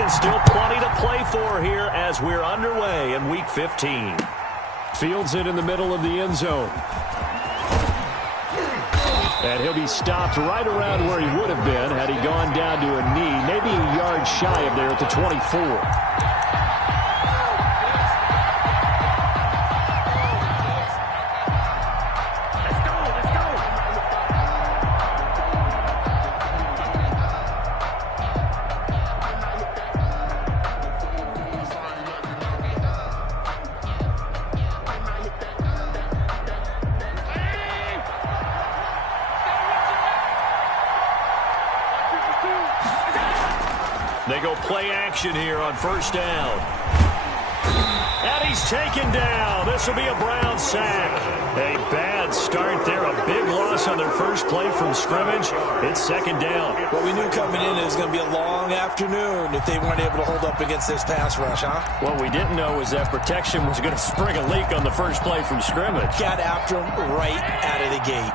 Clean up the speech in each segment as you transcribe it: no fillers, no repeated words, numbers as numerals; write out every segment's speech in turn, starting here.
And still plenty to play for here as we're underway in Week 15. Fields it in the middle of the end zone. And he'll be stopped right around where he would have been had he gone down to a knee, maybe a yard shy of there at the 24. They go play action here on first down. And he's taken down. This will be a Brown sack. A bad start there. A big loss on their first play from scrimmage. It's second down. What we knew coming in is going to be a long afternoon if they weren't able to hold up against this pass rush, huh? What we didn't know was that protection was going to spring a leak on the first play from scrimmage. Got after him right out of the gate.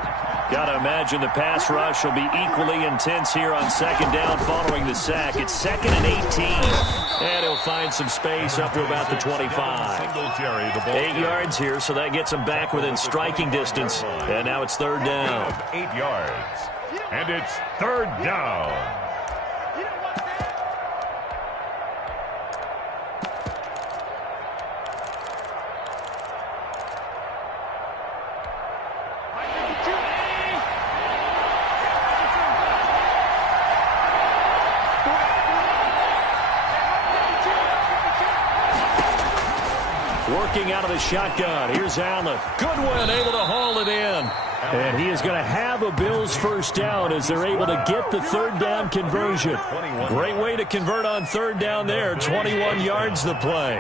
Got to imagine the pass rush will be equally intense here on second down following the sack. It's 2nd and 18. And he'll find some space up to about the 25. 8 yards here, so that gets him back within striking distance. And now it's third down. 8 yards. And it's third down. Working out of the shotgun. Here's Allen. Goodwin able to haul it in. And he is going to have a Bills first down as they're able to get the third down conversion. Great way to convert on third down there. 21 yards the play.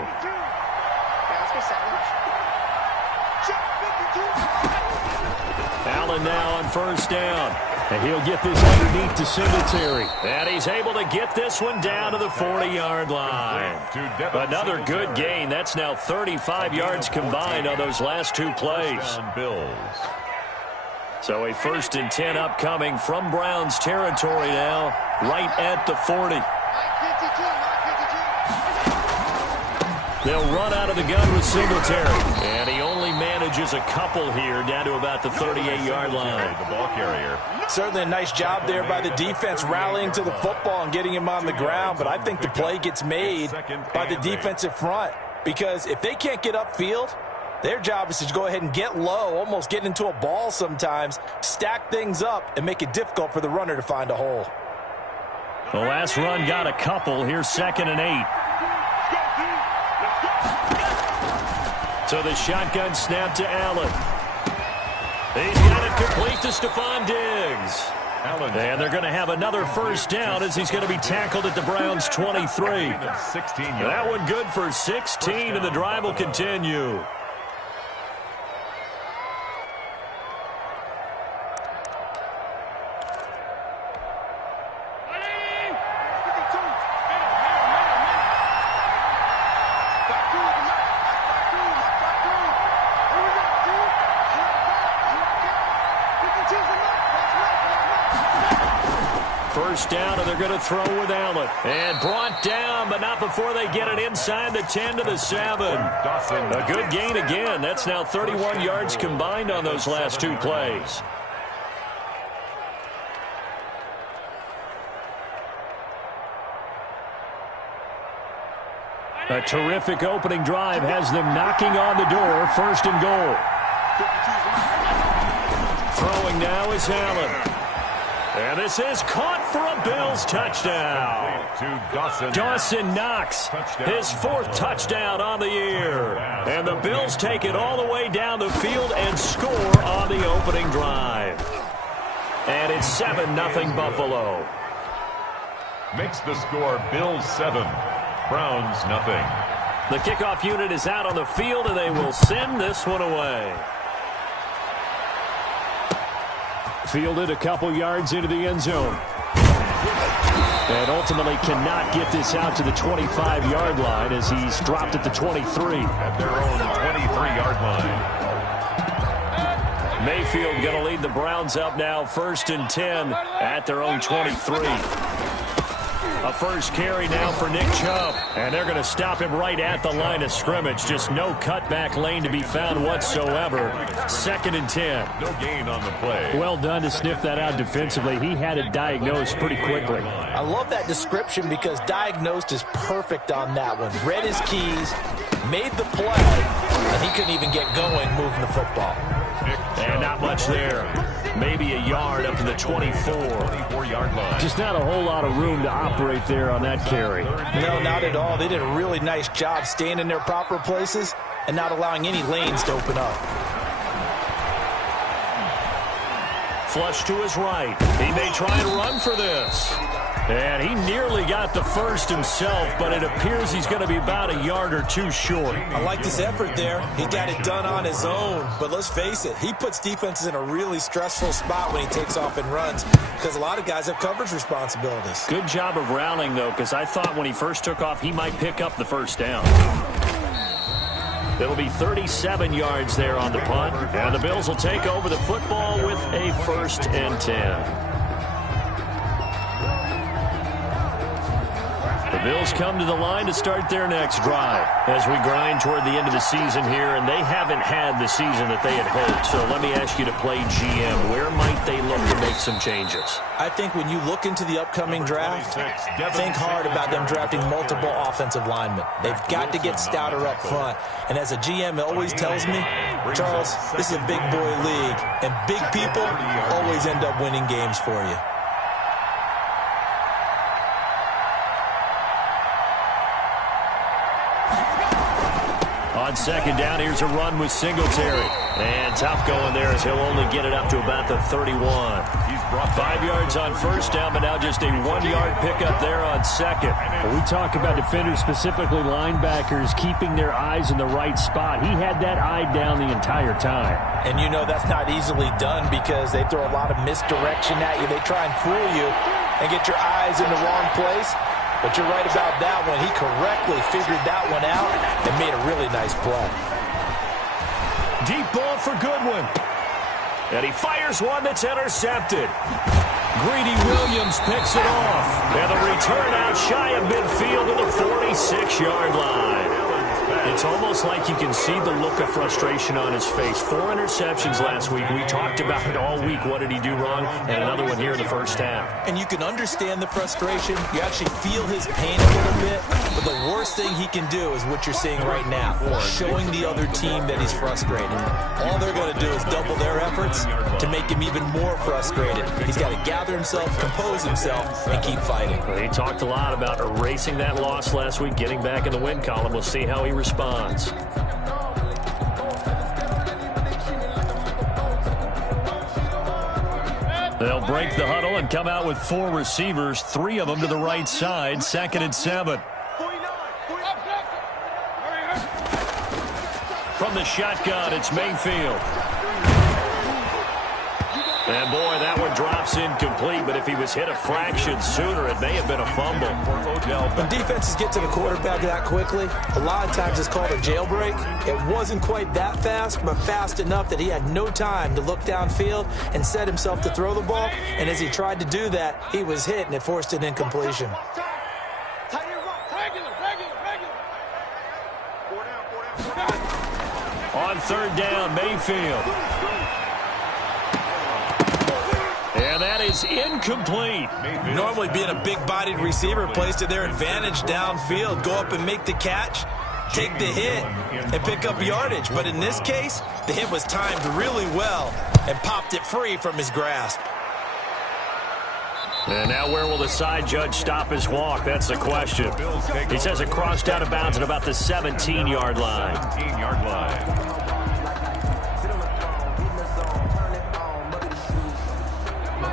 Allen now on first down. And he'll get this underneath to Singletary. And he's able to get this one down to the 40-yard line. Another good gain. That's now 35 yards combined on those last two plays. So a 1st and 10 upcoming from Browns territory now, right at the 40. They'll run out of the gun with Singletary. And he only manages a couple here down to about the 38-yard line. The ball carrier. Certainly a nice job there by the defense rallying to the football and getting him on the ground. But I think the play gets made by the defensive front. Because if they can't get upfield, their job is to go ahead and get low, almost get into a ball sometimes, stack things up, and make it difficult for the runner to find a hole. The last run got a couple. Here's 2nd and 8. So the shotgun snap to Allen. He's got it complete to Stephon Diggs. And they're going to have another first down as he's going to be tackled at the Browns' 23. That one good for 16, and the drive will continue. First down, and they're going to throw with Allen. And brought down, but not before they get it inside the 10 to the 7. A good gain again. That's now 31 yards combined on those last two plays. A terrific opening drive has them knocking on the door. 1st and goal. Throwing now is Allen. And this is caught for a Bills touchdown. Dawson Knox, his 4th touchdown on the year. And the Bills take it all the way down the field and score on the opening drive. And it's 7-0 Buffalo. Makes the score Bills 7, Browns nothing. The kickoff unit is out on the field, and they will send this one away. Fielded a couple yards into the end zone. And ultimately cannot get this out to the 25-yard line as he's dropped at the 23. At their own 23-yard line. Mayfield going to lead the Browns up now, 1st and 10 at their own 23. A first carry now for Nick Chubb. And they're going to stop him right at the line of scrimmage. Just no cutback lane to be found whatsoever. 2nd and 10. No gain on the play. Well done to sniff that out defensively. He had it diagnosed pretty quickly. I love that description because diagnosed is perfect on that one. Read his keys, made the play, and he couldn't even get going moving the football. And not much there. Maybe a yard up to the 24-yard line. Just not a whole lot of room to operate there on that carry. No, not at all. They did a really nice job staying in their proper places and not allowing any lanes to open up. Flush to his right. He may try and run for this. And he nearly got the first himself, but it appears he's going to be about a yard or two short. I like this effort there. He got it done on his own. But let's face it, he puts defenses in a really stressful spot when he takes off and runs because a lot of guys have coverage responsibilities. Good job of rallying, though, because I thought when he first took off, he might pick up the first down. It'll be 37 yards there on the punt. And the Bills will take over the football with a 1st and 10. The Bills come to the line to start their next drive as we grind toward the end of the season here, and they haven't had the season that they had hoped. So let me ask you to play GM. Where might they look to make some changes? I think when you look into the upcoming draft, think hard about them drafting multiple offensive linemen. They've got to get stouter up front. And as a GM always tells me, Charles, this is a big boy league, and big people always end up winning games for you. On 2nd down, here's a run with Singletary. And tough going there as he'll only get it up to about the 31. He's brought 5 yards on 1st down, but now just a 1-yard pickup there on 2nd. When we talk about defenders, specifically linebackers, keeping their eyes in the right spot. He had that eye down the entire time. And you know that's not easily done because they throw a lot of misdirection at you. They try and fool you and get your eyes in the wrong place. But you're right about that one. He correctly figured that one out and made a really nice play. Deep ball for Goodwin. And he fires one that's intercepted. Greedy Williams picks it off. And the return out shy of midfield to the 46-yard line. It's almost like you can see the look of frustration on his face. 4 interceptions last week. We talked about it all week. What did he do wrong? And another one here in the first half. And you can understand the frustration. You actually feel his pain a little bit. But the worst thing he can do is what you're seeing right now, showing the other team that he's frustrated. All they're going to do is double their efforts to make him even more frustrated. He's got to gather himself, compose himself, and keep fighting. He talked a lot about erasing that loss last week, getting back in the win column. We'll see how he responds. They'll break the huddle and come out with 4 receivers, 3 of them to the right side. 2nd and 7. From the shotgun, it's Mayfield. And boy, that one drops incomplete, but if he was hit a fraction sooner, it may have been a fumble. When defenses get to the quarterback that quickly, a lot of times it's called a jailbreak. It wasn't quite that fast, but fast enough that he had no time to look downfield and set himself to throw the ball. And as he tried to do that, he was hit, and it forced an incompletion. On 3rd down, Mayfield. And that is incomplete. Normally being a big-bodied receiver plays to their advantage downfield. Go up and make the catch, take the hit, and pick up yardage. But in this case, the hit was timed really well and popped it free from his grasp. And now where will the side judge stop his walk? That's the question. He says it crossed out of bounds at about the 17-yard line. 17-yard line.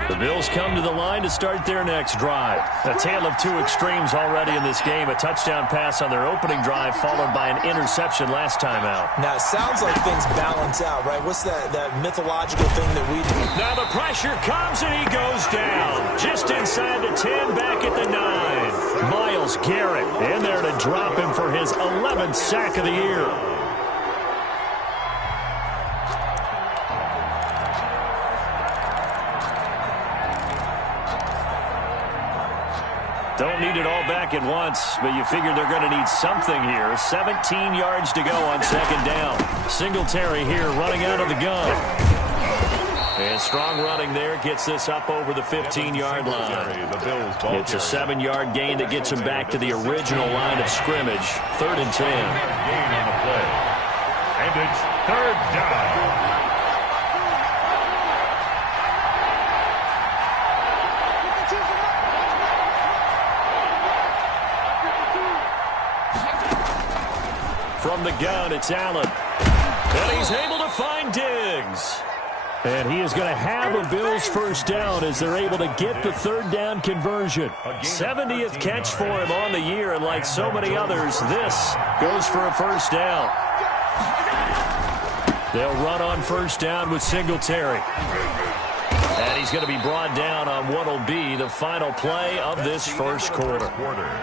The Bills come to the line to start their next drive. A tale of 2 extremes already in this game. A touchdown pass on their opening drive followed by an interception last time out. Now, it sounds like things balance out, right? What's that mythological thing that we do? Now the pressure comes and he goes down. Just inside the 10, back at the 9. Myles Garrett in there to drop him for his 11th sack of the year. Don't need need it all back at once, but you figure they're going to need something here. 17 yards to go on second down. Singletary here running out of the gun. And strong running there gets this up over the 15-yard line. It's a 7-yard gain that gets him back to the original line of scrimmage. 3rd and 10. Gain on the play. And it's 3rd down. From the gun, it's Allen. And he's able to find Diggs. And he is going to have a Bills first down as they're able to get the 3rd down conversion. 70th catch for him on the year, and like so many others, this goes for a first down. They'll run on first down with Singletary. And he's going to be brought down on what will be the final play of this first quarter.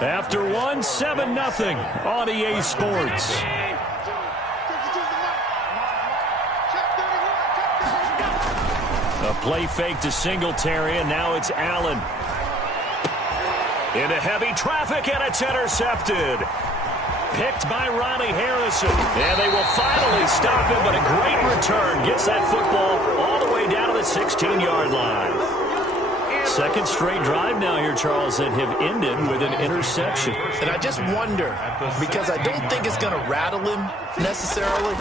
After one, 7-0 on EA Sports. A play fake to Singletary, and now it's Allen. Into heavy traffic, and it's intercepted. Picked by Ronnie Harrison. And they will finally stop him, but a great return. Gets that football all the way down to the 16-yard line. Second straight drive now here, Charles, that have ended with an interception. And I just wonder, because I don't think it's going to rattle him necessarily,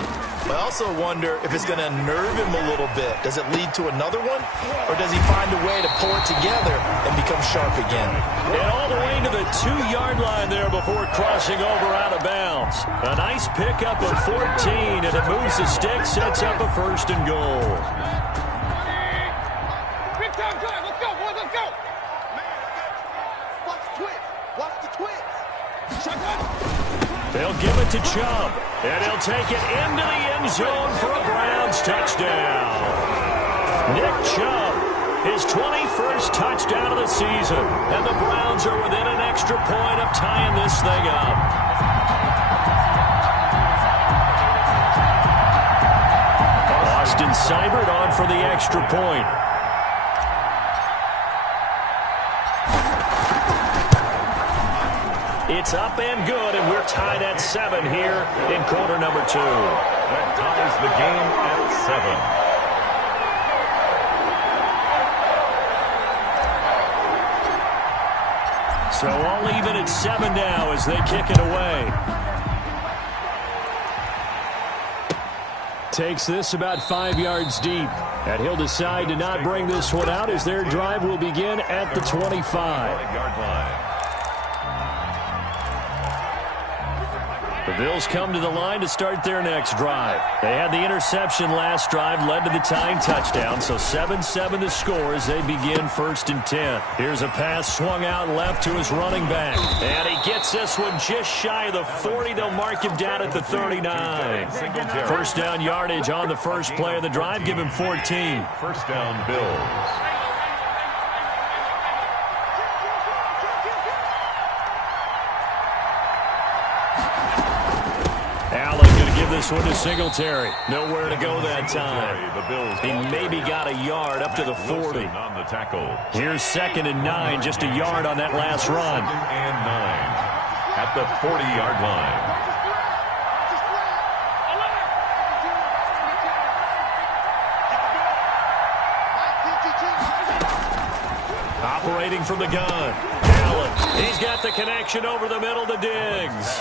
but I also wonder if it's going to unnerve him a little bit. Does it lead to another one, or does he find a way to pull it together and become sharp again? And all the way to the 2-yard line there before crossing over out of bounds. A nice pickup of 14, and it moves the stick, sets up a 1st and goal. They'll give it to Chubb, and he'll take it into the end zone for a Browns touchdown. Nick Chubb, his 21st touchdown of the season, and the Browns are within an extra point of tying this thing up. Austin Seibert on for the extra point. It's up and good, and we're tied at 7 here in quarter number 2. That ties the game at 7. So all even at 7 now as they kick it away. Takes this about 5 yards deep. And he'll decide to not bring this one out as their drive will begin at the 25-yard line. The Bills come to the line to start their next drive. They had the interception last drive, led to the tying touchdown, so 7-7 the score as they begin 1st and 10. Here's a pass swung out left to his running back. And he gets this one just shy of the 40. They'll mark him down at the 39. First down yardage on the first play of the drive. Give him 14. First down, Bills. This one to Singletary. Nowhere to go that time. He maybe got a yard up to the 40. Here's 2nd and 9, just a yard on that last run. 2nd and 9 at the 40-yard line. Operating from the gun. Allen. He's got the connection over the middle to Diggs.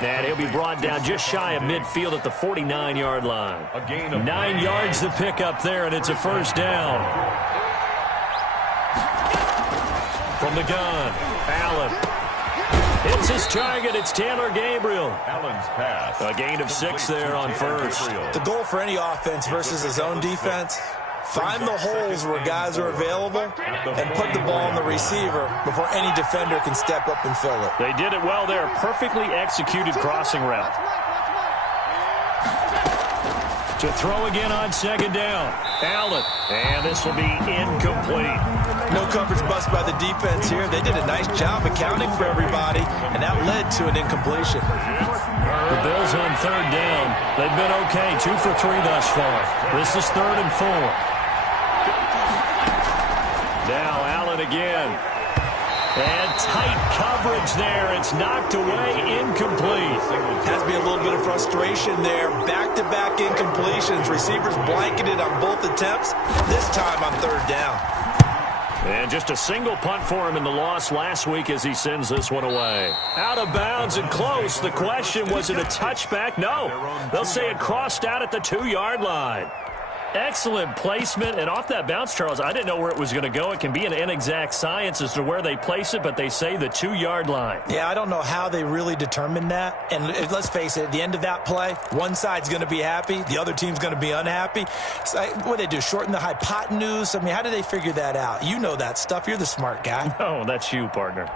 And he'll be brought down just shy of midfield at the 49-yard line. 9 yards to pick up there, and it's a first down. From the gun, Allen. Hits his target. It's Taylor Gabriel. Allen's pass. A gain of 6 there on first. The goal for any offense versus his own defense, find the holes where guys are available and put the ball on the receiver before any defender can step up and fill it. They did it well there. Perfectly executed crossing route. To throw again on 2nd down. Allen. And this will be incomplete. No coverage bust by the defense here. They did a nice job accounting for everybody, and that led to an incompletion. The Bills on 3rd down. They've been okay. 2 for 3 thus far. This is 3rd and 4. Now Allen again. And tight coverage there. It's knocked away, incomplete. Has to be a little bit of frustration there. Back-to-back incompletions. Receivers blanketed on both attempts, this time on third down. And just a single punt for him in the loss last week as he sends this one away. Out of bounds and close. The question, was it a touchback? No. They'll say it crossed out at the 2-yard line. Excellent placement, and off that bounce, Charles, I didn't know where it was going to go. It can be an inexact science as to where they place it, but they say the 2-yard line. Yeah, I don't know how they really determined that. And let's face it, at the end of that play, one side's going to be happy, the other team's going to be unhappy. So, what do they do, shorten the hypotenuse? I mean, how do they figure that out? You know that stuff. You're the smart guy. Oh, that's you, partner.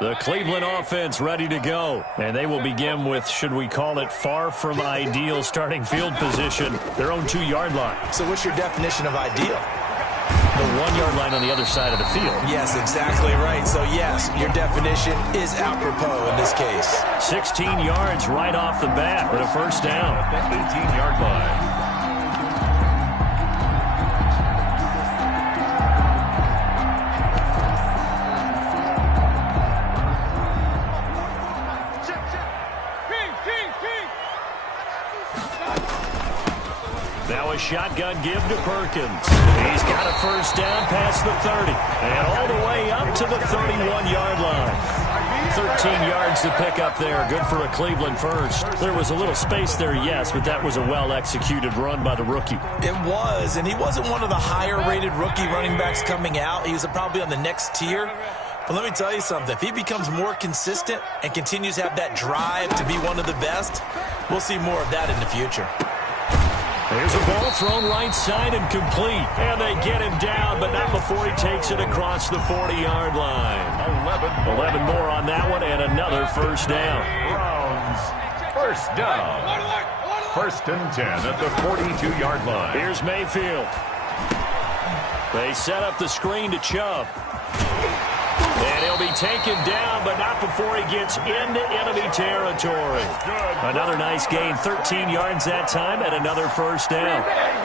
The Cleveland offense ready to go. And they will begin with, should we call it, far from ideal starting field position, their own 2-yard line. So what's your definition of ideal? The 1-yard line on the other side of the field. Yes, exactly right. So, yes, your definition is apropos in this case. 16 yards right off the bat with a first down. At the 18-yard line. Now a shotgun give to Perkins. He's got a first down past the 30. And all the way up to the 31-yard line. 13 yards to pick up there. Good for a Cleveland first. There was a little space there, yes, but that was a well-executed run by the rookie. It was, and he wasn't one of the higher-rated rookie running backs coming out. He was probably on the next tier. But let me tell you something. If he becomes more consistent and continues to have that drive to be one of the best, we'll see more of that in the future. There's a ball thrown right side and complete. And they get him down, but not before he takes it across the 40-yard line. 11 more on that one, and another first down. Browns, first down. First and 10 at the 42-yard line. Here's Mayfield. They set up the screen to Chubb. And he'll be taken down, but not before he gets into enemy territory. Another nice gain, 13 yards that time, and another first down.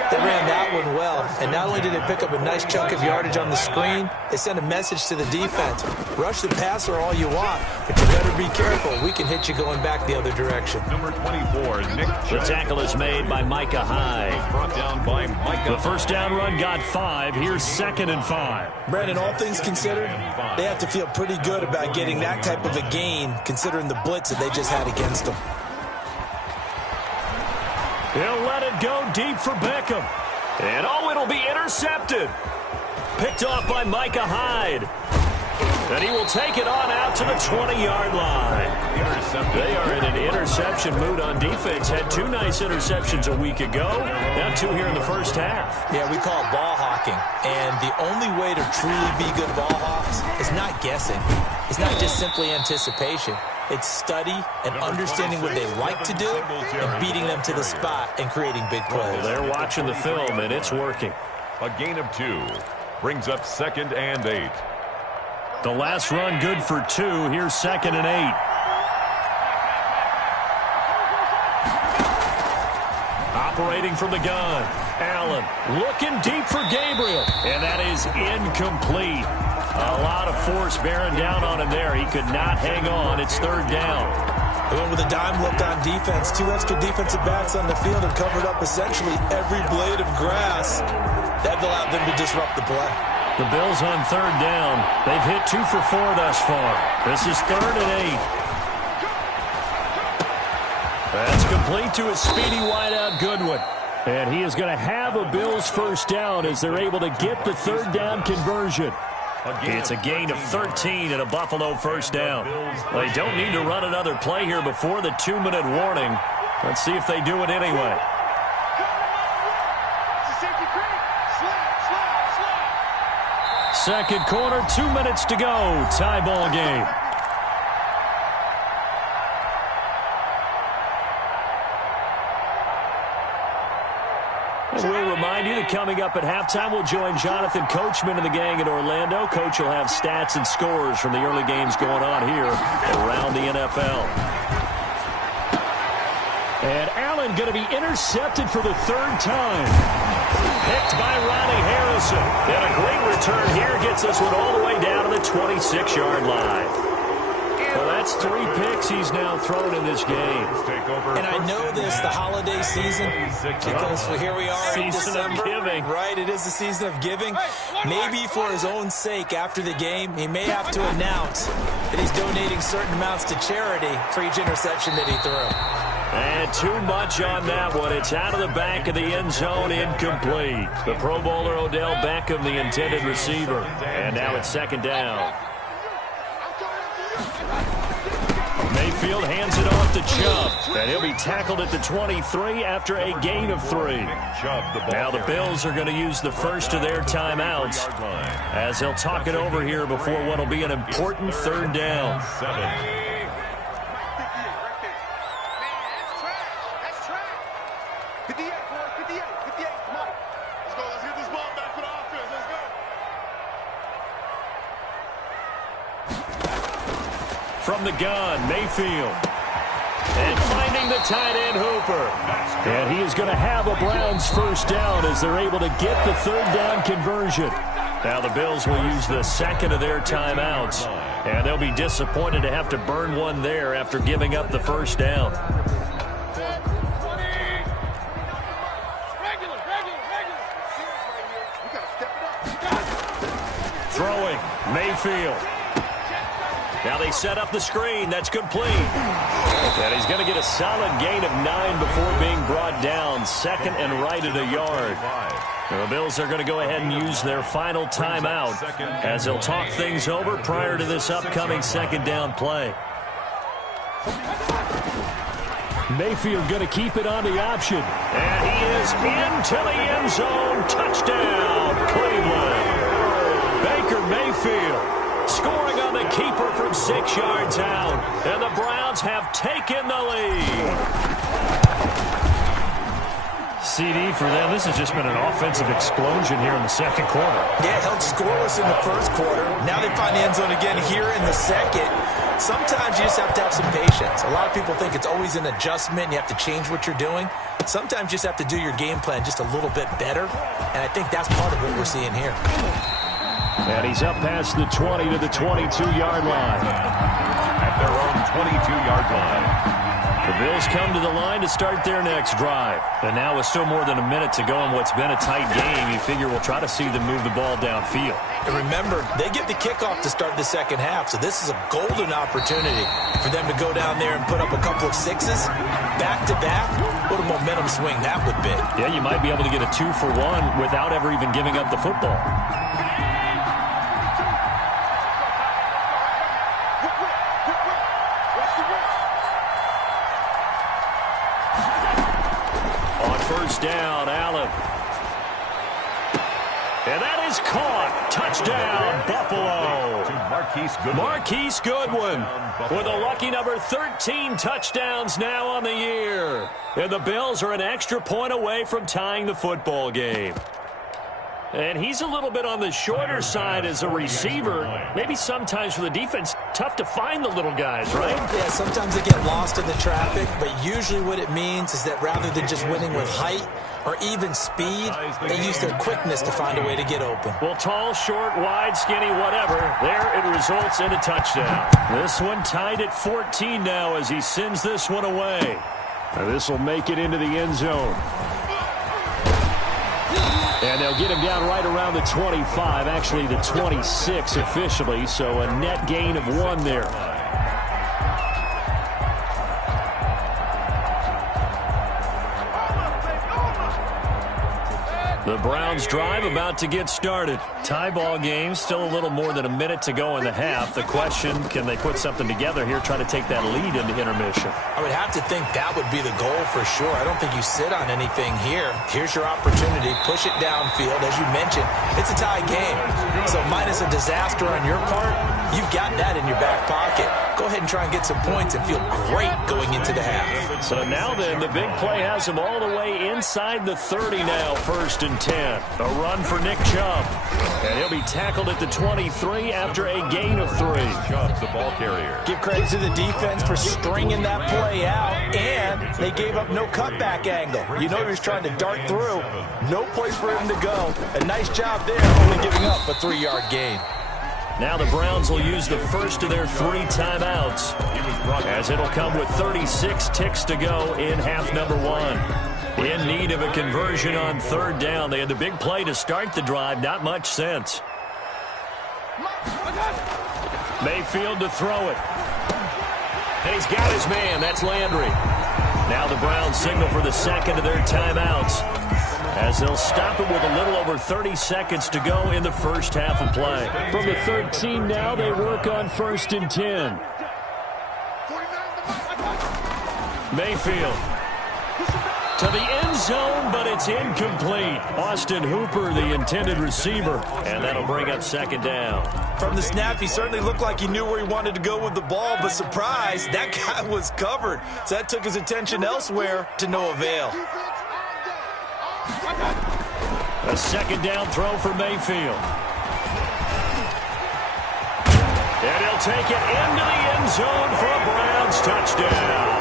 They ran that one well, and not only did they pick up a nice chunk of yardage on the screen, they sent a message to the defense. Rush the passer all you want, but you better be careful. We can hit you going back the other direction. Number 24, Nick. The tackle is made by Micah Hyde. Brought down by Micah. The first down run got 5. Here's 2nd and 5. Brandon, all things considered, they have to feel pretty good about getting that type of a gain, considering the blitz that they just had against them. He'll let it go deep for Beckham. And it'll be intercepted. Picked off by Micah Hyde. And he will take it on out to the 20-yard line. They are in an interception mood on defense. Had 2 nice interceptions a week ago. Now 2 here in the first half. Yeah, we call it ball hawking. And the only way to truly be good ball hawks is not guessing. It's not just simply anticipation. It's study and understanding what they like to do and beating them to the spot and creating big plays. They're watching the film, and it's working. A gain of 2 brings up 2nd and 8. The last run good for 2. Here's 2nd and 8. Operating from the gun. Allen looking deep for Gabriel. And that is incomplete. A lot of force bearing down on him there. He could not hang on. It's 3rd down. They went with a dime look on defense. 2 extra defensive backs on the field and covered up essentially every blade of grass. That allowed them to disrupt the play. The Bills on 3rd down. They've hit 2 for 4 thus far. This is 3rd and 8. That's complete to a speedy wideout Goodwin. And he is going to have a Bills first down as they're able to get the 3rd down conversion. It's a gain of 13 and a Buffalo first down. They don't need to run another play here before the 2-minute warning. Let's see if they do it anyway. Second quarter, 2 minutes to go. Tie ball game. And we'll remind you that coming up at halftime, we'll join Jonathan Coachman and the gang in Orlando. Coach will have stats and scores from the early games going on here around the NFL. And Allen going to be intercepted for the third time. Picked by Ronnie Harrison. And a great return here gets this one all the way down to the 26-yard line. Well, that's 3 picks he's now thrown in this game. And I know this, the holiday season, because here we are in December. Giving. Right, it is the season of giving. Maybe for his own sake after the game, he may have to announce that he's donating certain amounts to charity for each interception that he threw. And too much on that one. It's out of the back of the end zone, incomplete. The Pro Bowler Odell Beckham, the intended receiver. And now it's second down. Mayfield hands it off to Chubb, and he'll be tackled at the 23 after a gain of 3. Now the Bills are going to use the first of their timeouts as they'll talk it over here before what will be an important third down. From the gun, Mayfield. And finding the tight end, Hooper. And he is going to have a Browns first down as they're able to get the third down conversion. Now the Bills will use the second of their timeouts. And they'll be disappointed to have to burn one there after giving up the first down. Throwing, Mayfield. Now they set up the screen. That's complete. And he's going to get a solid gain of 9 before being brought down. Second and right at a yard. Now the Bills are going to go ahead and use their final timeout as they'll talk things over prior to this upcoming second down play. Mayfield going to keep it on the option. And he is into the end zone. Touchdown, Cleveland. Baker Mayfield scoring on the keeper from 6 yards out. And the Browns have taken the lead. CD for them. This has just been an offensive explosion here in the second quarter. Yeah, held scoreless in the first quarter. Now they find the end zone again here in the second. Sometimes you just have to have some patience. A lot of people think it's always an adjustment. You have to change what you're doing. Sometimes you just have to do your game plan just a little bit better. And I think that's part of what we're seeing here. And he's up past the 20 to the 22-yard line. At their own 22-yard line. The Bills come to the line to start their next drive. And now with still more than a minute to go in what's been a tight game, you figure we'll try to see them move the ball downfield. And remember, they get the kickoff to start the second half, so this is a golden opportunity for them to go down there and put up a couple of sixes back-to-back. What a momentum swing that would be. Yeah, you might be able to get a 2-for-1 without ever even giving up the football. Down, Allen. And that is caught. Touchdown, Buffalo. Marquise Goodwin with a lucky number 13 touchdowns now on the year. And the Bills are an extra point away from tying the football game. And he's a little bit on the shorter side as a receiver. Maybe sometimes for the defense, tough to find the little guys, right? Yeah, sometimes they get lost in the traffic, but usually what it means is that rather than just winning with height or even speed, they use their quickness to find a way to get open. Well, tall, short, wide, skinny, whatever, there it results in a touchdown. This one tied at 14 now as he sends this one away. Now this will make it into the end zone. And they'll get him down right around the 25, actually the 26 officially, so a net gain of 1 there. The Browns drive about to get started. Tie ball game, still a little more than a minute to go in the half. The question, can they put something together here, try to take that lead into intermission? I would have to think that would be the goal for sure. I don't think you sit on anything here. Here's your opportunity. Push it downfield. As you mentioned, it's a tie game. So minus a disaster on your part, you've got that in your back pocket. Go ahead and and try and get some points and feel great going into the half. So now then, the big play has him all the way inside the 30 now, 1st and 10. A run for Nick Chubb. And he'll be tackled at the 23 after a gain of 3. Chubb's the ball carrier. Give credit to the defense for stringing that play out, and they gave up no cutback angle. You know he was trying to dart through. No place for him to go. A nice job there, only giving up a 3-yard gain. Now the Browns will use the first of their 3 timeouts, as it'll come with 36 ticks to go in half number 1. In need of a conversion on 3rd down. They had the big play to start the drive. Not much sense. Mayfield to throw it. And he's got his man. That's Landry. Now the Browns signal for the second of their timeouts, as they'll stop it with a little over 30 seconds to go in the first half of play. From the 13 now, they work on 1st and 10. Mayfield to the end zone, but it's incomplete. Austin Hooper, the intended receiver, and that'll bring up 2nd down. From the snap, he certainly looked like he knew where he wanted to go with the ball, but surprise, that guy was covered. So that took his attention elsewhere to no avail. A 2nd down throw for Mayfield. And he'll take it into the end zone for a Browns touchdown.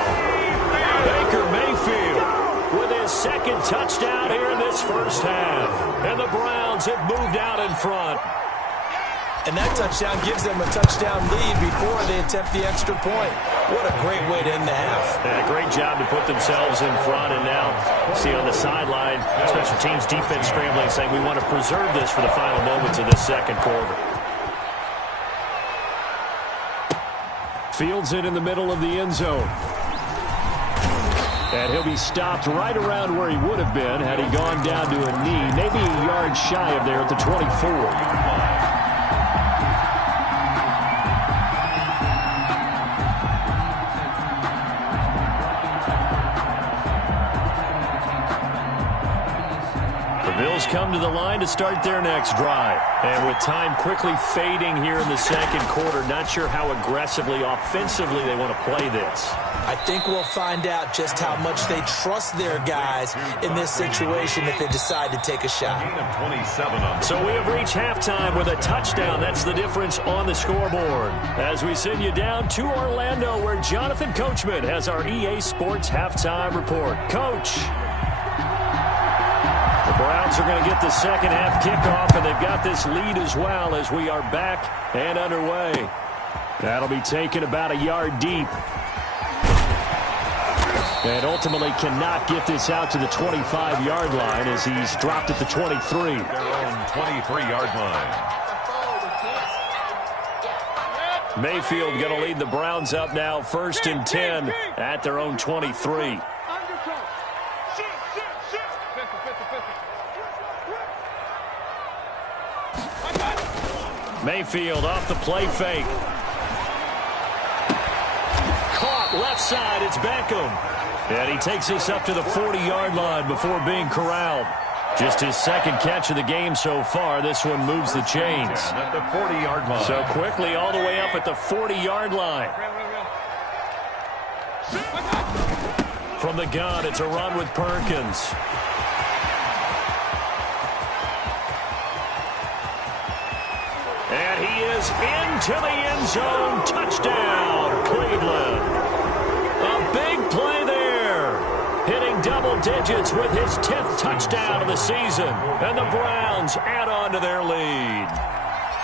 Baker Mayfield with his 2nd touchdown here in this first half. And the Browns have moved out in front. And that touchdown gives them a touchdown lead before they attempt the extra point. What a great way to end the half. Yeah, great job to put themselves in front. And now, see on the sideline, special teams defense scrambling, saying we want to preserve this for the final moments of this 2nd quarter. Fields it in the middle of the end zone. And he'll be stopped right around where he would have been had he gone down to a knee, maybe a yard shy of there at the 24. Bills come to the line to start their next drive. And with time quickly fading here in the 2nd quarter, not sure how aggressively, offensively they want to play this. I think we'll find out just how much they trust their guys in this situation if they decide to take a shot. So we have reached halftime with a touchdown. That's the difference on the scoreboard. As we send you down to Orlando, where Jonathan Coachman has our EA Sports halftime report. Coach. The Browns are going to get the 2nd half kickoff, and they've got this lead as well as we are back and underway. That'll be taken about a yard deep. And ultimately cannot get this out to the 25-yard line as he's dropped at the 23. Their own 23-yard line. Mayfield going to lead the Browns up now, 1st and 10 at their own 23. Mayfield off the play fake. Caught left side, it's Beckham. And he takes this up to the 40-yard line before being corralled. Just his 2nd catch of the game so far. This one moves the chains. At the 40-yard line. So quickly all the way up at the 40-yard line. From the gun, it's a run with Perkins. And he is into the end zone. Touchdown, Cleveland. A big play there. Hitting double digits with his 10th touchdown of the season. And the Browns add on to their lead.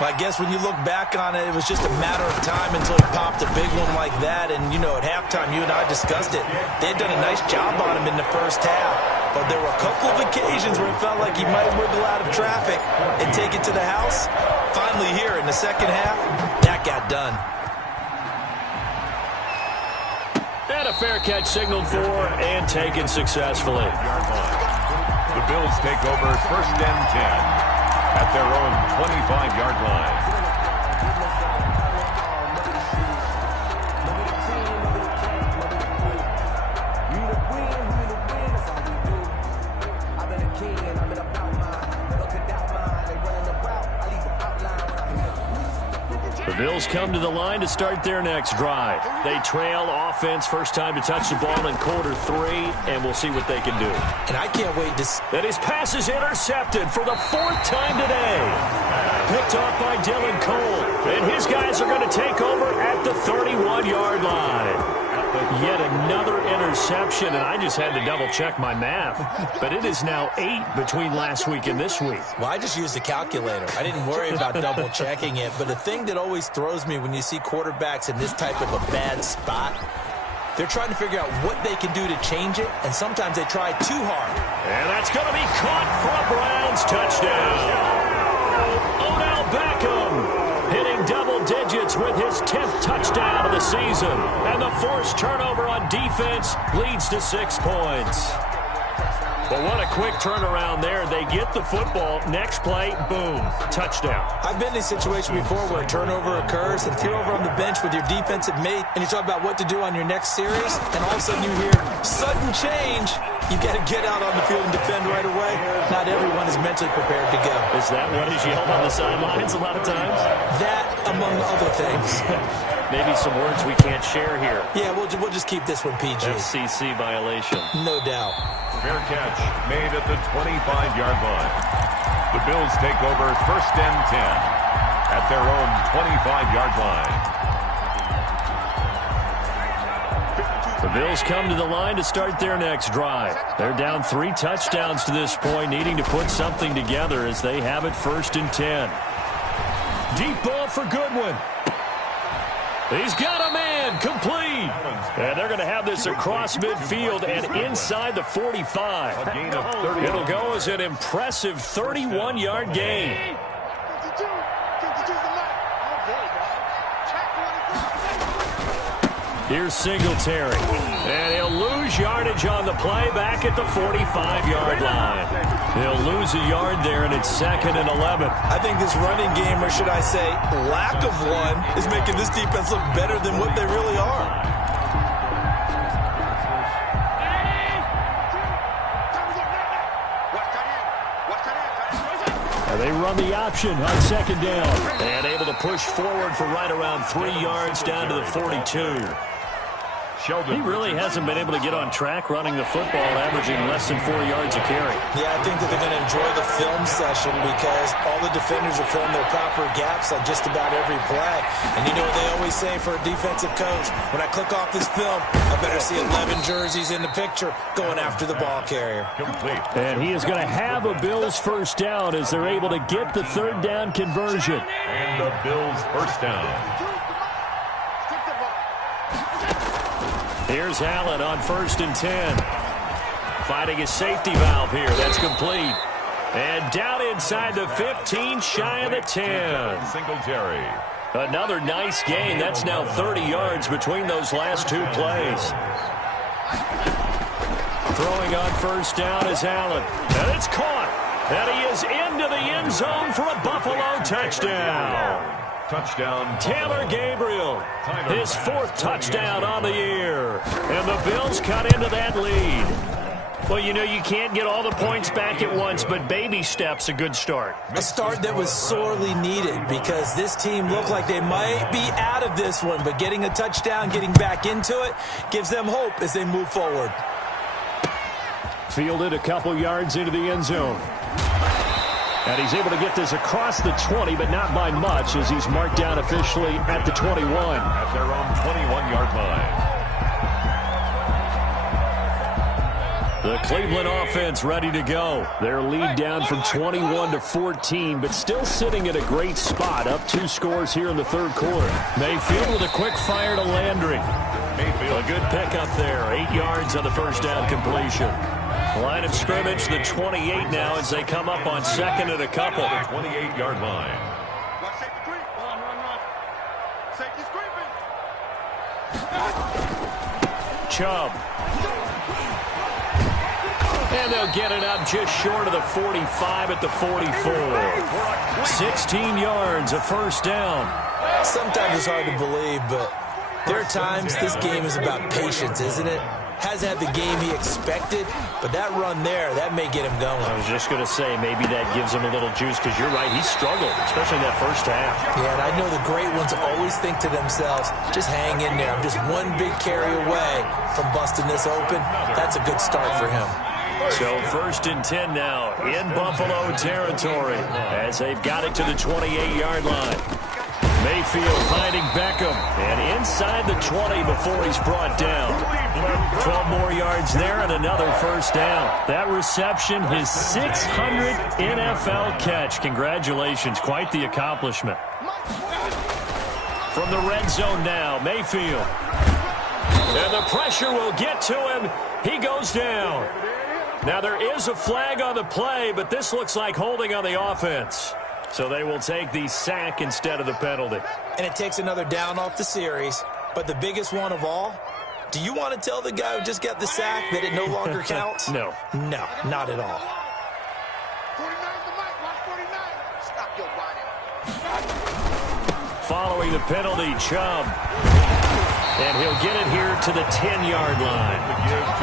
Well, I guess when you look back on it, it was just a matter of time until he popped a big one like that. And, you know, at halftime, you and I discussed it. They had done a nice job on him in the first half. But there were a couple of occasions where it felt like he might wiggle out of traffic and take it to the house. Finally here in the 2nd half, that got done. And a fair catch signaled for and taken successfully. The Bills take over 1st and 10 at their own 25-yard line. The Bills come to the line to start their next drive. They trail offense, first time to touch the ball in quarter 3, and we'll see what they can do. And I can't wait to see. And his pass is intercepted for the 4th time today. Picked off by Dylan Cole. And his guys are going to take over at the 31-yard line. Yet another interception, and I just had to double-check my math. But it is now 8 between last week and this week. Well, I just used a calculator. I didn't worry about double-checking it. But the thing that always throws me when you see quarterbacks in this type of a bad spot, they're trying to figure out what they can do to change it, and sometimes they try too hard. And that's going to be caught for a Browns touchdown. Odell Beckham hitting double digits with his 10th touchdown of the season. And the forced turnover on defense leads to 6 points. But what a quick turnaround there. They get the football. Next play, boom, touchdown. I've been in a situation before where a turnover occurs, and if you're over on the bench with your defensive mate and you talk about what to do on your next series, and all of a sudden you hear sudden change, you've got to get out on the field and defend right away. Not everyone is mentally prepared to go. Is that what is yelled on the sidelines a lot of times? That, among other things. Maybe some words we can't share here. Yeah, we'll just keep this one PG. FCC violation. No doubt. Fair catch made at the 25-yard line. The Bills take over 1st and 10 at their own 25-yard line. The Bills come to the line to start their next drive. They're down 3 touchdowns to this point, needing to put something together as they have it 1st and 10. Deep ball for Goodwin. He's got a man, complete. And they're going to have this across midfield and inside the 45. It'll go as an impressive 31-yard gain. Here's Singletary. And he'll lose yardage on the play back at the 45-yard line. He'll lose a yard there, and it's 2nd and 11. I think this running game, or should I say lack of one, is making this defense look better than what they really are. And they run the option on 2nd down. And able to push forward for right around 3 yards down to the 42. He really hasn't been able to get on track running the football, averaging less than 4 yards a carry. Yeah, I think that they're going to enjoy the film session because all the defenders are filling their proper gaps on just about every play. And you know what they always say for a defensive coach? When I click off this film, I better see 11 jerseys in the picture going after the ball carrier. Complete. And he is going to have a Bills first down as they're able to get the 3rd down conversion. And the Bills first down. Here's Allen on 1st and 10. Finding a safety valve here. That's complete. And down inside the 15, shy of the 10. Singletary. Another nice gain. That's now 30 yards between those last 2 plays. Throwing on 1st down is Allen. And it's caught. And he is into the end zone for a Buffalo touchdown. Touchdown. Taylor Gabriel, his 4th touchdown on the year. And the Bills cut into that lead. Well, you know, you can't get all the points back at once, but baby steps a good start. A start that was sorely needed because this team looked like they might be out of this one, but getting a touchdown, getting back into it, gives them hope as they move forward. Fielded a couple yards into the end zone. And he's able to get this across the 20, but not by much as he's marked down officially at the 21. At their own 21-yard line. The Cleveland offense ready to go. Their lead down from 21 to 14, but still sitting at a great spot, up 2 scores here in the 3rd quarter. Mayfield with a quick fire to Landry. A good pickup there, 8 yards on the first down completion. Line of scrimmage, the 28 now as they come up on 2nd and a couple. The 28-yard line. Chubb. And they'll get it up just short of the 45 at the 44. 16 yards, a first down. Sometimes it's hard to believe, but there are times this game is about patience, isn't it? Hasn't had the game he expected, but that run there, that may get him going. I was just going to say, maybe that gives him a little juice, because you're right, he struggled, especially in that first half. Yeah, and I know the great ones always think to themselves, just hang in there. I'm just one big carry away from busting this open. That's a good start for him. So 1st and 10 now in Buffalo territory as they've got it to the 28-yard line. Mayfield finding Beckham, and inside the 20 before he's brought down. 12 more yards there and another first down. That reception, his 600th NFL catch. Congratulations, quite the accomplishment. From the red zone now, Mayfield. And the pressure will get to him. He goes down. Now there is a flag on the play, but this looks like holding on the offense. So they will take the sack instead of the penalty. And it takes another down off the series. But the biggest one of all, do you want to tell the guy who just got the sack that it no longer counts? No. No, not at all. 49's the mic. Watch 49. Stop your body. Following the penalty, Chubb. And he'll get it here to the 10-yard line.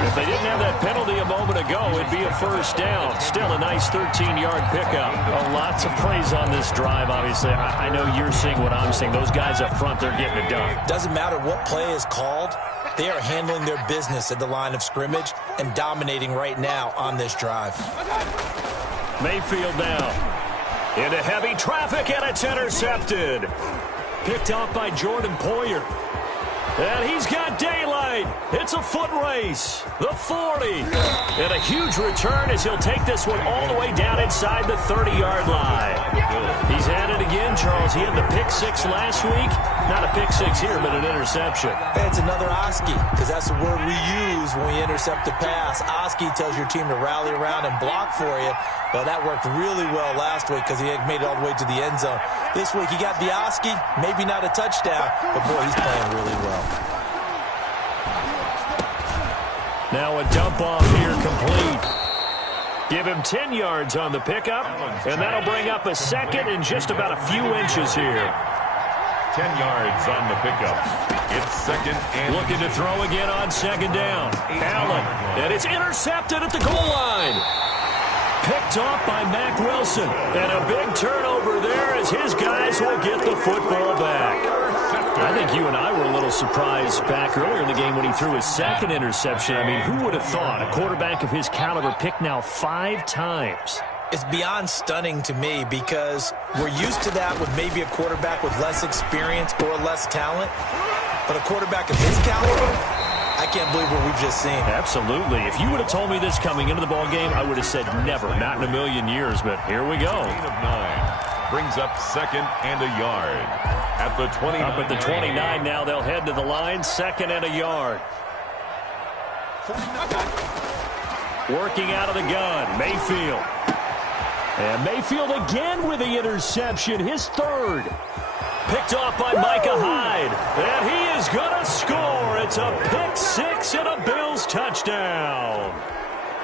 If they didn't have that penalty a moment ago, it'd be a first down. Still a nice 13-yard pickup. Lots of praise on this drive, obviously. I know you're seeing what I'm seeing. Those guys up front, they're getting it done. Doesn't matter what play is called. They are handling their business at the line of scrimmage and dominating right now on this drive. Mayfield now into heavy traffic, and it's intercepted. Picked off by Jordan Poyer. And he's got daylight. It's a foot race. The 40. And a huge return as he'll take this one all the way down inside the 30-yard line. He's at it again, Charles. He had the pick six last week. Not a pick six here, but an interception. Hey, it's another Oski, because that's the word we use when we intercept a pass. Oski tells your team to rally around and block for you. Well, that worked really well last week because he had made it all the way to the end zone. This week he got the Oski, maybe not a touchdown, but boy, he's playing really well. Now a dump off here complete. Give him 10 yards on the pickup, and that'll bring up a second and just about a few inches here. 10 yards on the pickup. It's second and... Looking to throw again on second down. Allen, and it's intercepted at the goal line. Picked off by Mack Wilson. And a big turnover there as his guys will get the football back. I think you and I were a little surprised back earlier in the game when he threw his second interception. I mean, who would have thought a quarterback of his caliber picked now 5 times? It's beyond stunning to me because we're used to that with maybe a quarterback with less experience or less talent. But a quarterback of his caliber, I can't believe what we've just seen. Absolutely. If you would have told me this coming into the ballgame, I would have said never, not in a million years. But here we go. Gain of 9 brings up second and a yard. At the 29. Up at the 29 now, they'll head to the line, second and a yard. Working out of the gun, Mayfield. And Mayfield again with the interception, his third. Picked off by Micah Hyde. And he is going to score. It's a pick six and a Bills touchdown.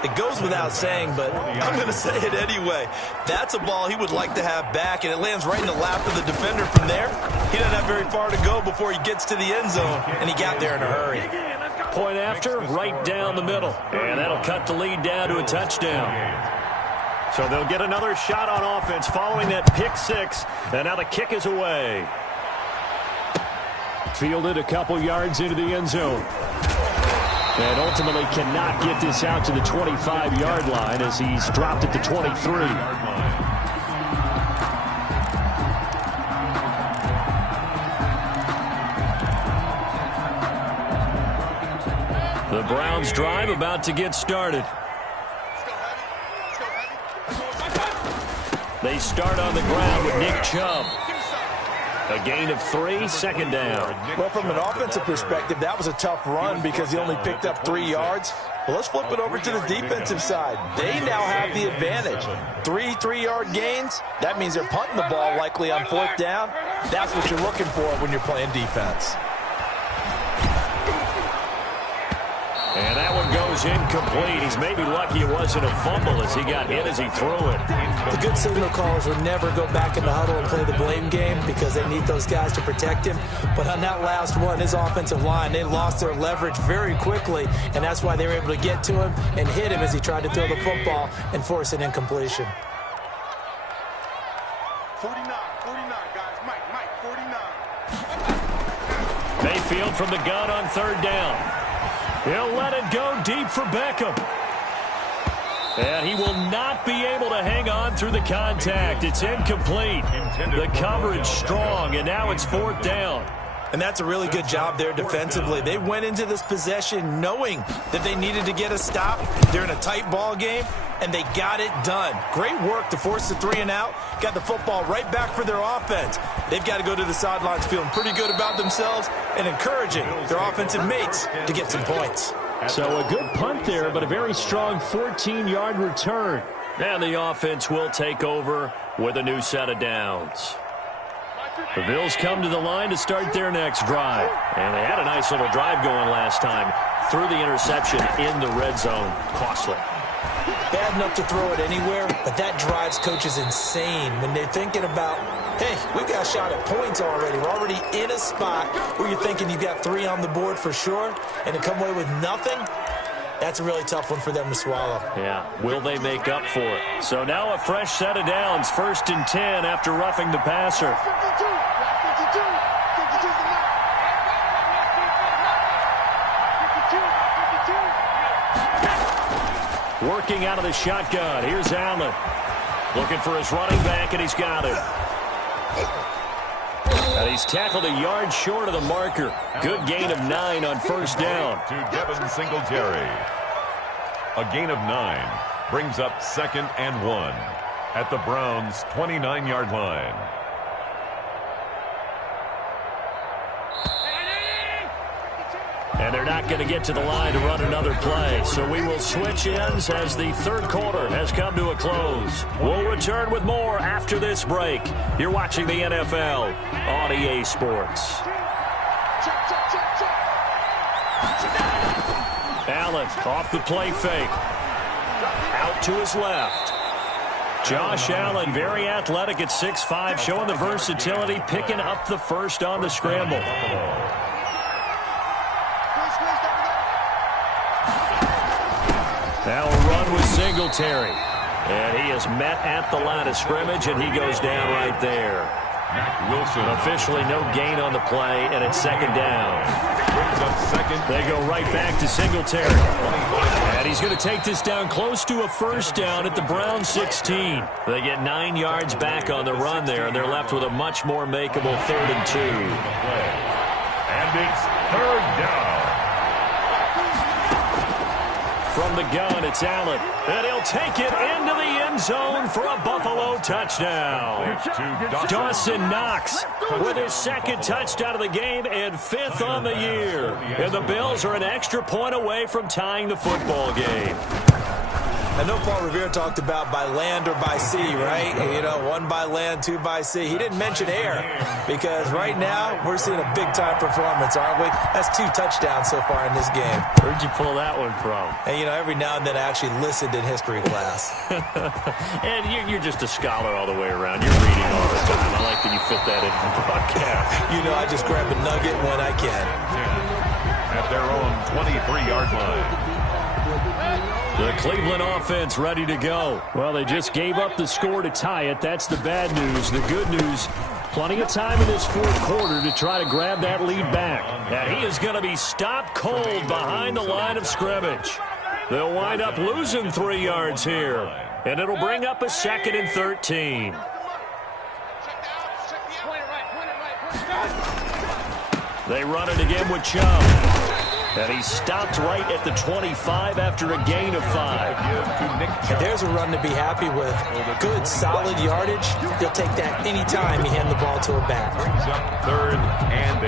It goes without saying, but I'm going to say it anyway. That's a ball he would like to have back, and it lands right in the lap of the defender from there. He doesn't have very far to go before he gets to the end zone, and he got there in a hurry. Point after, right down the middle. And that'll cut the lead down to a touchdown. So they'll get another shot on offense following that pick six. And now the kick is away. Fielded a couple yards into the end zone. And ultimately cannot get this out to the 25-yard line as he's dropped at the 23. The Browns drive about to get started. They start on the ground with Nick Chubb. A gain of 3, second down. Well, from an offensive perspective, that was a tough run because he only picked up 3 yards. Well, let's flip it over to the defensive side. They now have the advantage. 3 3-yard gains. That means they're punting the ball likely on 4th down. That's what you're looking for when you're playing defense. And that one goes goes incomplete. He's maybe lucky it wasn't a fumble as he got hit as he threw it. The good signal callers would never go back in the huddle and play the blame game because they need those guys to protect him. But on that last one, his offensive line, they lost their leverage very quickly, and that's why they were able to get to him and hit him as he tried to throw the football and force an incompletion. 49, guys. Mike, 49. Mayfield from the gun on third down. He'll let it go deep for Beckham. And he will not be able to hang on through the contact. It's incomplete. The coverage strong, and now it's fourth down. And that's a really good job there defensively. They went into this possession knowing that they needed to get a stop. They're in a tight ball game, and they got it done. Great work to force the 3 and out. Got the football right back for their offense. They've got to go to the sidelines feeling pretty good about themselves and encouraging their offensive mates to get some points. So a good punt there, but a very strong 14-yard return. And the offense will take over with a new set of downs. The Bills come to the line to start their next drive. And they had a nice little drive going last time. Threw the interception in the red zone. Costly. Bad enough to throw it anywhere, but that drives coaches insane when they're thinking about, hey, we've got a shot at points already. We're already in a spot where you're thinking you've got 3 on the board for sure, and to come away with nothing, that's a really tough one for them to swallow. Yeah, will they make up for it? So now a fresh set of downs, 1st and 10 after roughing the passer. 52 Working out of the shotgun. Here's Allen. Looking for his running back, and he's got him. And he's tackled a yard short of the marker. Good gain of 9 on first down. To Devin Singletary. A gain of 9 brings up 2nd and 1 at the Browns' 29-yard line. And they're not going to get to the line to run another play. So we will switch ends as the third quarter has come to a close. We'll return with more after this break. You're watching the NFL on EA Sports. Allen off the play fake. Out to his left. Josh Allen, very athletic at 6'5", showing the versatility, picking up the first on the scramble. Now a run with Singletary. And he is met at the line of scrimmage, and he goes down right there. Wilson. Officially no gain on the play, and it's 2nd down. They go right back to Singletary. And he's going to take this down close to a first down at the Browns 16. They get 9 yards back on the run there, and they're left with a much more makeable 3rd and 2. And it's 3rd down. From the gun, it's Allen. And he'll take it into the end zone for a Buffalo touchdown. Dawson Knox with his 2nd touchdown of the game and 5th on the year. And the Bills are an extra point away from tying the football game. I know Paul Revere talked about by land or by sea, right? You know, 1 by land, 2 by sea. He didn't mention air because right now we're seeing a big-time performance, aren't we? That's 2 touchdowns so far in this game. Where'd you pull that one from? And, you know, every now and then I actually listened in history class. And you're just a scholar all the way around. You're reading all the time. I like that you fit that in the broadcast. You know, I just grab a nugget when I can. At their own 23-yard line. The Cleveland offense ready to go. Well, they just gave up the score to tie it. That's the bad news. The good news, plenty of time in this 4th quarter to try to grab that lead back. And he is going to be stopped cold behind the line of scrimmage. They'll wind up losing 3 yards here. And it'll bring up a 2nd and 13. They run it again with Chubb. And he stopped right at the 25 after a gain of 5. And there's a run to be happy with. Good, solid yardage. He'll take that any time you hand the ball to a back. 3rd and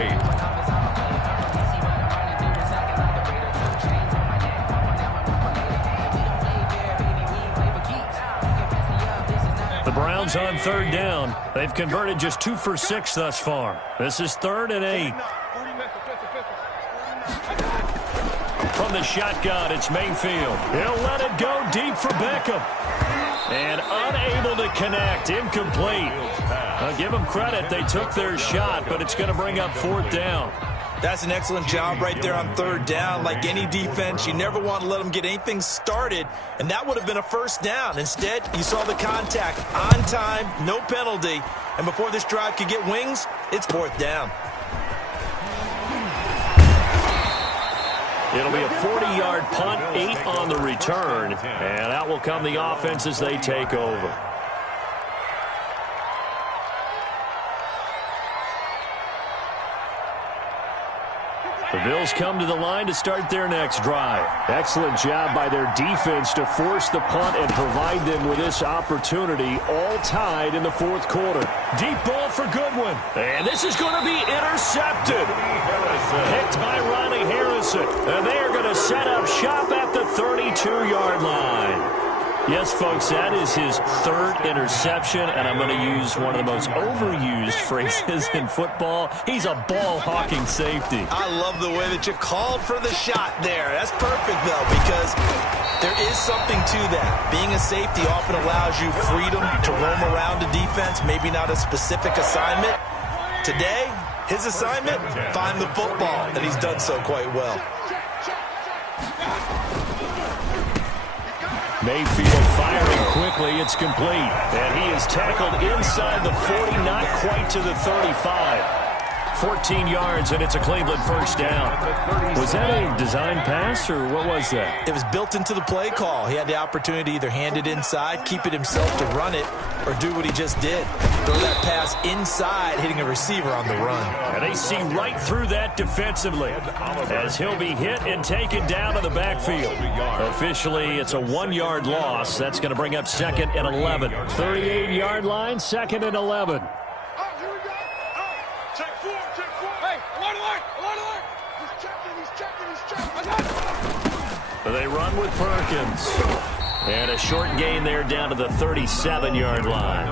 8. The Browns on 3rd down. They've converted just 2 for 6 thus far. This is 3rd and 8. From the shotgun, it's Mayfield. He'll let it go deep for Beckham. And unable to connect. Incomplete. I'll give them credit. They took their shot, but it's going to bring up 4th down. That's an excellent job right there on 3rd down. Like any defense, you never want to let them get anything started, and that would have been a 1st down. Instead, you saw the contact on time, no penalty, and before this drive could get wings, it's 4th down. It'll be a 40-yard punt, 8 on the return, and out will come the offense as they take over. The Bills come to the line to start their next drive. Excellent job by their defense to force the punt and provide them with this opportunity, all tied in the 4th quarter. Deep ball for Goodwin. And this is going to be intercepted. Picked by Ronnie Harrison. And they are going to set up shop at the 32-yard line. Yes, folks, that is his 3rd interception, and I'm going to use one of the most overused phrases in football. He's a ball-hawking safety. I love the way that you called for the shot there. That's perfect, though, because there is something to that. Being a safety often allows you freedom to roam around a defense, maybe not a specific assignment. Today, his assignment, find the football, and he's done so quite well. Mayfield firing quickly. It's complete. And he is tackled inside the 40, not quite to the 35. 14 yards, and it's a Cleveland 1st down. Was that a design pass, or what was that? It was built into the play call. He had the opportunity to either hand it inside, keep it himself to run it, or do what he just did. Throw that pass inside, hitting a receiver on the run. And they see right through that defensively as he'll be hit and taken down to the backfield. Officially, it's a 1-yard loss. That's going to bring up 2nd and 11. 38-yard line, 2nd and 11. They run with Perkins. And a short gain there down to the 37-yard line.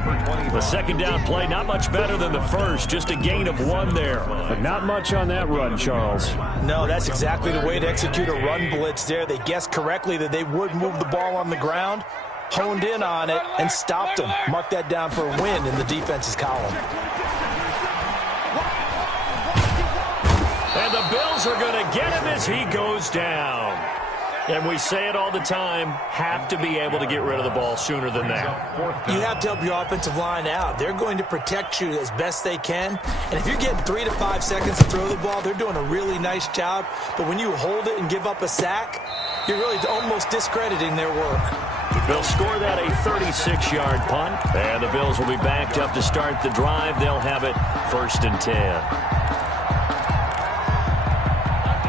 The 2nd down play, not much better than the first, just a gain of 1 there. But not much on that run, Charles. No, that's exactly the way to execute a run blitz there. They guessed correctly that they would move the ball on the ground, honed in on it, and stopped them. Mark that down for a win in the defense's column. And the Bills are going to get him as he goes down. And we say it all the time, have to be able to get rid of the ball sooner than that. You have to help your offensive line out. They're going to protect you as best they can. And if you're getting 3 to 5 seconds to throw the ball, they're doing a really nice job. But when you hold it and give up a sack, you're really almost discrediting their work. They'll score that a 36-yard punt. And the Bills will be backed up to start the drive. They'll have it 1st and 10.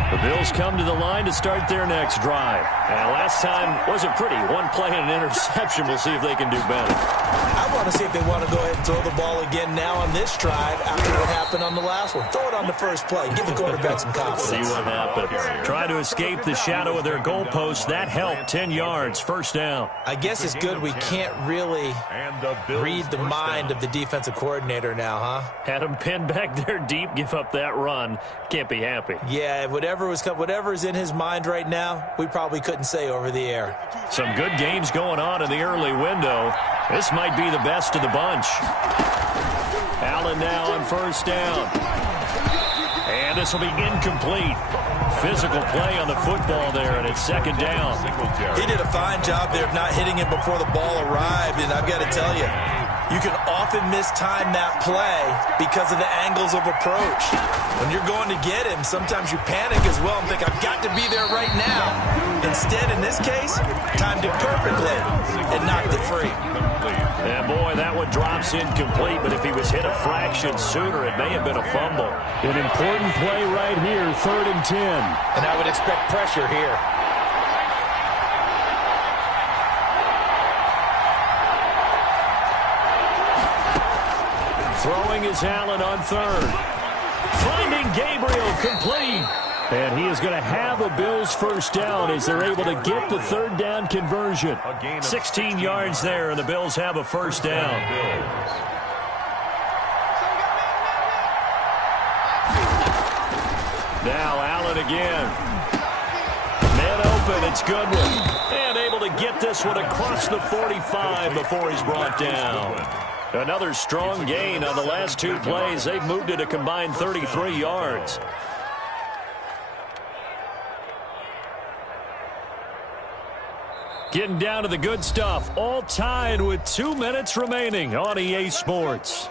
The Bills come to the line to start their next drive. And last time wasn't pretty. 1 play and an interception. We'll see if they can do better. I want to see if they want to go ahead and throw the ball again now on this drive after what happened on the last one. Throw it on the first play. Give the quarterback some confidence. See what happens. Try to escape the shadow of their goalpost. That helped. 10 yards. 1st down. I guess it's good we can't really read the mind of the defensive coordinator now, huh? Had him pinned back there deep. Give up that run. Can't be happy. Yeah, whatever's in his mind right now, we probably couldn't say over the air. Some good games going on in the early window. This might be the best of the bunch. Allen now on 1st down. And this will be incomplete. Physical play on the football there, and it's 2nd down. He did a fine job there of not hitting him before the ball arrived, and I've got to tell you, you can often mistime that play because of the angles of approach. When you're going to get him, sometimes you panic as well and think, I've got to be there right now. Instead, in this case, timed it perfectly and knocked it free. And boy, that one drops incomplete, but if he was hit a fraction sooner, it may have been a fumble. An important play right here, 3rd and 10. And I would expect pressure here. Throwing is Allen on 3rd. Finding Gabriel complete. And he is going to have a Bills 1st down as they're able to get the 3rd down conversion. 16 yards there, and the Bills have a 1st down. Now Allen again. open. It's Goodwin. And able to get this one across the 45 before he's brought down. Another strong gain on the last two plays. They've moved it a combined 33 yards. Getting down to the good stuff. All tied with 2 minutes remaining on EA Sports.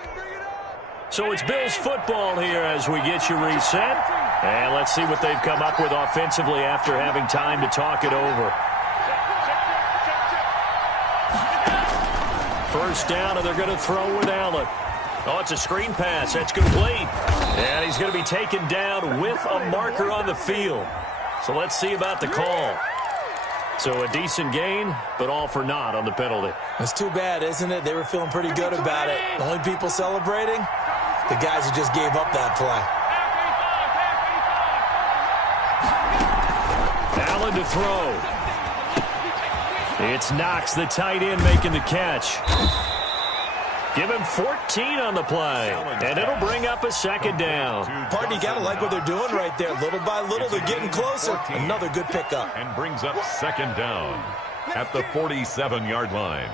So it's Bills football here as we get you reset. And let's see what they've come up with offensively after having time to talk it over. First down, and they're going to throw with Allen. Oh, it's a screen pass. That's complete. And he's going to be taken down with a marker on the field. So let's see about the call. So a decent gain, but all for naught on the penalty. It's too bad, isn't it? They were feeling pretty good about it. The only people celebrating, the guys who just gave up that play. Allen to throw. It's Knox, the tight end, making the catch. Give him 14 on the play, and it'll bring up a second down. Partner, you got to like what they're doing right there. Little by little, they're getting closer. Another good pickup. And brings up second down at the 47-yard line.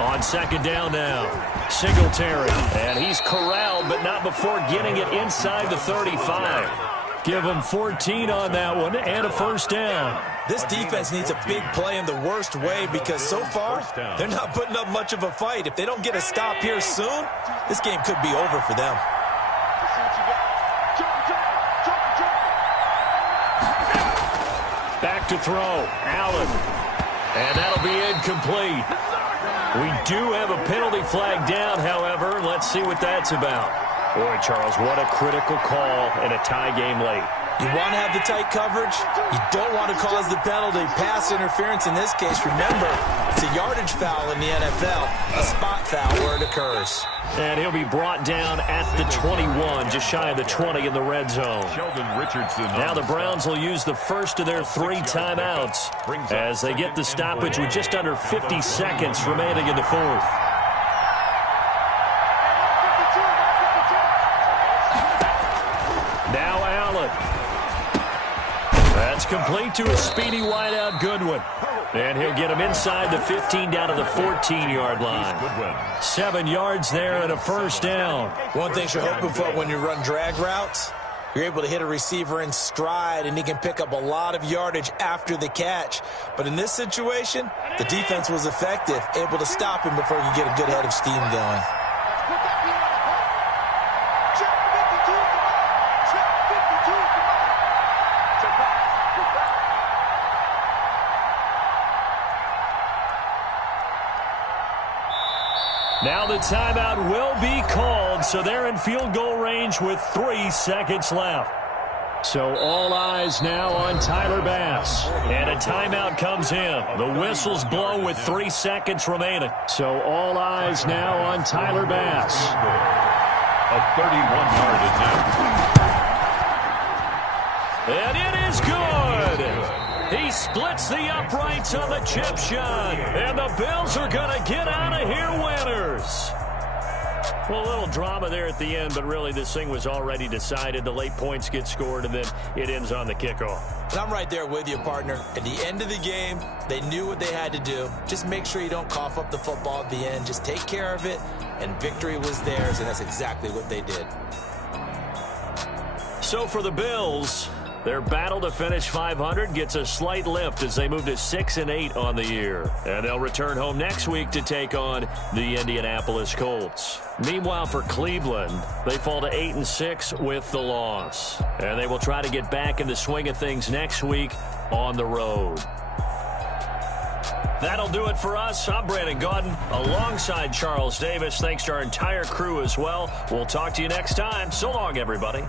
On second down now, Singletary, and he's corralled, but not before getting it inside the 35. Give him 14 on that one and a first down. This defense needs a big play in the worst way because so far, they're not putting up much of a fight. If they don't get a stop here soon, this game could be over for them. Back to throw, Allen, and that'll be incomplete. We do have a penalty flag down, however. Let's see what that's about. Boy, Charles, what a critical call in a tie game late. You want to have the tight coverage. You don't want to cause the penalty. Pass interference in this case. Remember, it's a yardage foul in the NFL, a spot foul where it occurs. And he'll be brought down at the 21, just shy of the 20 in the red zone. Now the Browns will use the first of their 3 timeouts as they get the stoppage with just under 50 seconds remaining in the fourth. Now Allen. That's complete to a speedy wideout Goodwin. And he'll get him inside the 15 down to the 14-yard line. 7 yards there and a first down. One thing you're hoping for when you run drag routes, you're able to hit a receiver in stride, and he can pick up a lot of yardage after the catch. But in this situation, the defense was effective, able to stop him before he could get a good head of steam going. Now the timeout will be called, so they're in field goal range with 3 seconds left. So all eyes now on Tyler Bass. And a timeout comes in. The whistles blow with 3 seconds remaining. So all eyes now on Tyler Bass. A 31-yard attempt. And it is good. He splits the uprights on the chip shot. And the Bills are going to get out of here winners. Well, a little drama there at the end, but really this thing was already decided. The late points get scored, and then it ends on the kickoff. And I'm right there with you, partner. At the end of the game, they knew what they had to do. Just make sure you don't cough up the football at the end. Just take care of it, and victory was theirs, and that's exactly what they did. So for the Bills, their battle to finish 500 gets a slight lift as they move to 6-8 on the year. And they'll return home next week to take on the Indianapolis Colts. Meanwhile, for Cleveland, they fall to 8-6 with the loss. And they will try to get back in the swing of things next week on the road. That'll do it for us. I'm Brandon Gaudin alongside Charles Davis. Thanks to our entire crew as well. We'll talk to you next time. So long, everybody.